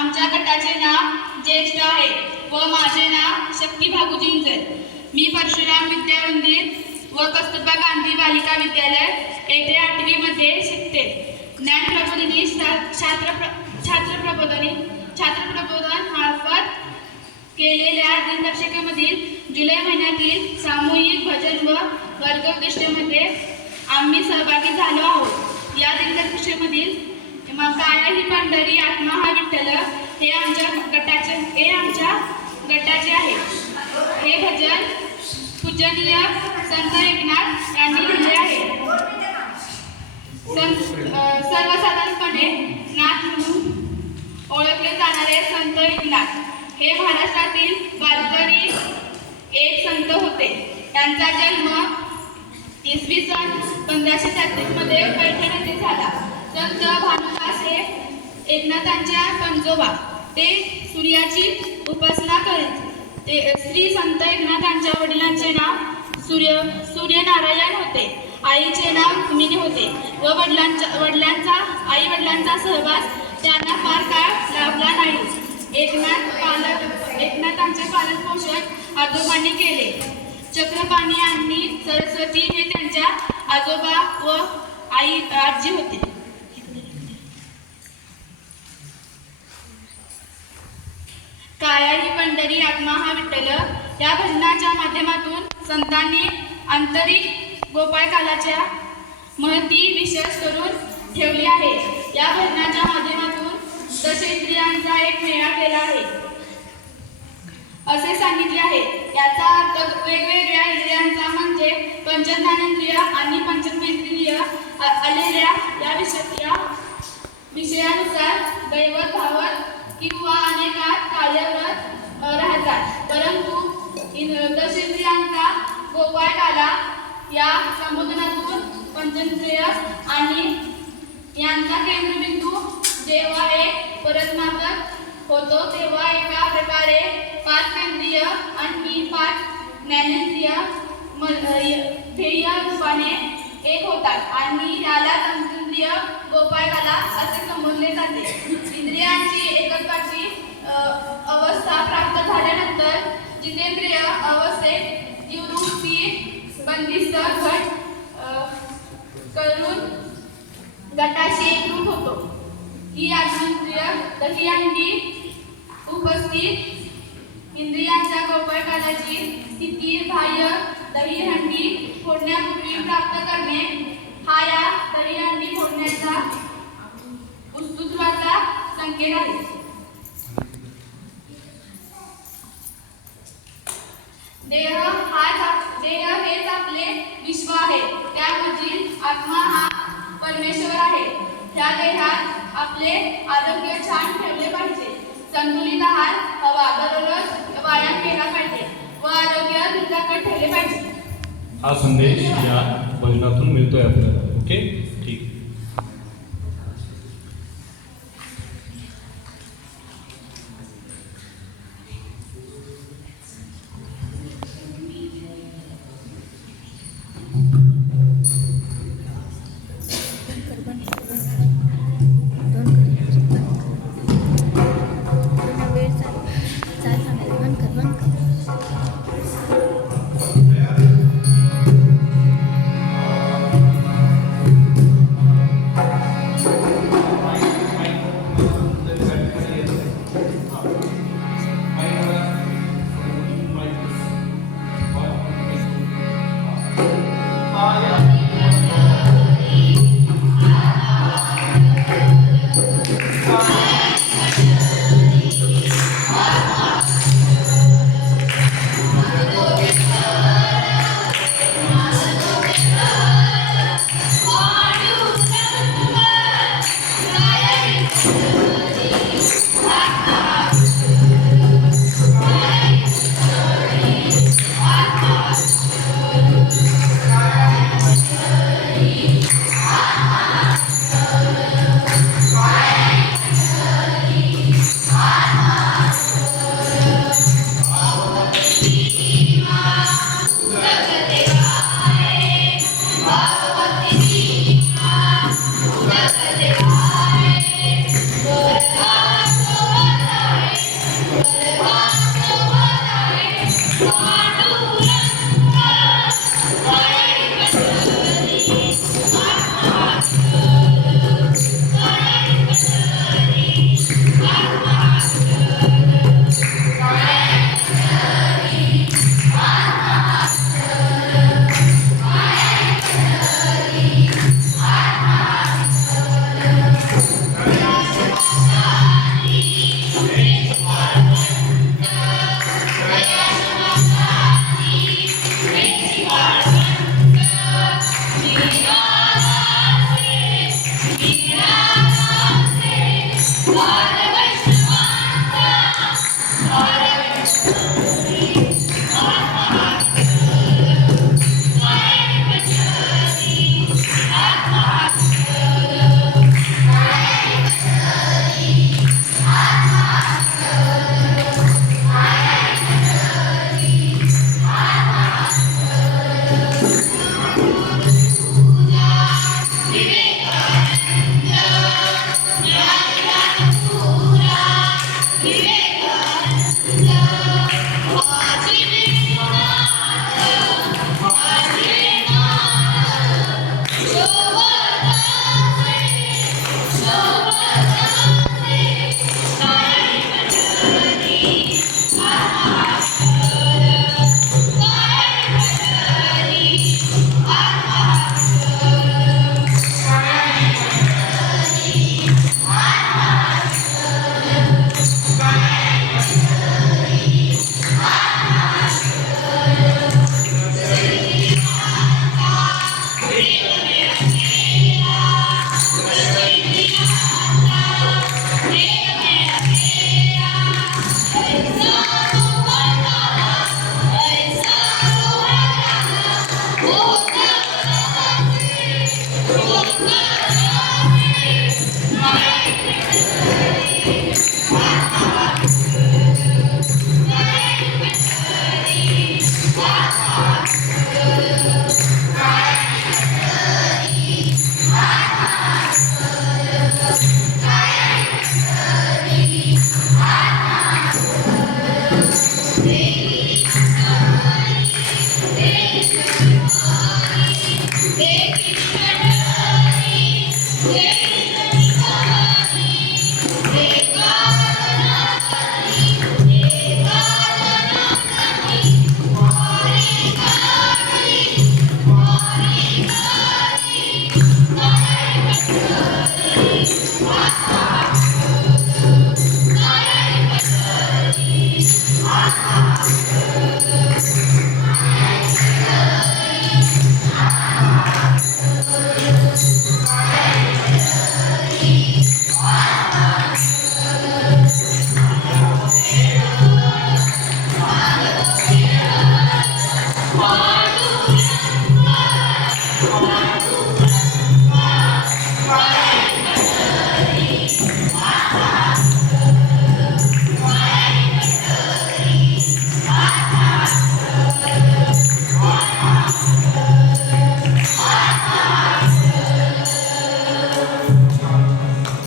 आमच्या गटाचे नाव ज्येष्ठ आहे व माझे नाव शक्ती भागुजी जिंजर मी परशुराम विद्यामंदिर व कस्तुरबा गांधी बालिका विद्यालय येथे आठवीमध्ये शिकते. ज्ञान प्रबोधिनी छा- छात्र प्र छात्र प्रबोधनी छात्र प्रबोधन मार्फत केलेल्या दिनदर्शिकेमधील जुलै महिन्यातील सामूहिक भजन व वर्ग उद्दिष्टेमध्ये आम्ही सहभागी झालो आहोत. या दिनदर्शिकेमधील मग काय ही पंढरी आत्मा हा विठ्ठल हे आमच्या गटाचे हे आमच्या गटाचे आहे. हे भजन पूजनीय संत एकनाथ यांनी लिहिले आहे. सं- सर्वसाधारणपणे नाथ म्हणून ओळखले जाणारे संत एकनाथ. हे महाराष्ट्रातील वारकरी एक संत होते. त्यांचा जन्म इसवी सन पंधराशे छत्तीसमध्ये पैठण येथे झाला. संत भानुदास एकनाथांच्या पंजोबा. ते सूर्याची उपासना करीत. ते श्री संत एकनाथांच्या वडिलांचे नाव सूर्य सूर्यनारायण होते. आईचे नाव रुक्मिणी होते व वडिलांच्या वडिलांचा आई वडिलांचा सहवास त्यांना फार काळ लाभला नाही. एकनाथ पालक एकनाथांचे पालन पोषण आजोबांनी केले. चक्रपाणी आणि सरस्वती हे त्यांच्या आजोबा व आई आजी होते. कायाही पंढरी आत्मा हा विठ्ठल. या भजनाच्या माध्यमातून संतांनी आंतरिक गोपाळकालाच्या महती विशेष करून ठेवली आहे. या भजनाच्या माध्यमातून दशेंद्रियांचा एक मेळा केला आहे. असे सांगितले आहे. याचा अर्थ वेगवेगळ्या इंद्रियांचा म्हणजे पंचज्ञानेंद्रिय आणि पंचमेंद्रिय आलेल्या या विषया विषयानुसार दैवत भावत किंवा अनेकात कार्यरत राहतात. परंतु इन- दशेंद्रियांचा गोपाळकाला या संबोधनातून पंचेंद्रिय आणि यांचा केंद्रबिंदू जेव्हा एक परस्मापक होतो तेव्हा एका प्रकारे पाच केंद्रीय आणि पाच ज्ञानेंद्रिय म- ध्येय रूपाने एक होतात. आणि याला पंचेंद्रिय गोपाळकाला जाते इंद्रियांची एकत्वाची अवस्था प्राप्त झाल्यानंतर जितेंद्रिय अवस्थेत निवृत्ती बंदिस्त घट करून गटाशी एकरूप होतो. ही आत्मेंद्रिय दहियांगी उपस्थित इंद्रियांच्या गोपळकालाची स्थिती बाह्य दहीहंडी फोडण्यापूर्वी प्राप्त करणे हा या दहीहंडी फोडण्याचा संकेत देह हाच देह हेच आपले विश्व आहे. त्यामधील आत्मा हा परमेश्वर आहे. त्या देहात आपले आरोग्य छान ठेवले पाहिजे. संतुलित आहार हवा दररोज व्यायाम केला पाहिजे व आरोग्य निराकट ठेवले पाहिजे. हा संदेश या भजनातून मिळतोय आपल्याला. Okay One.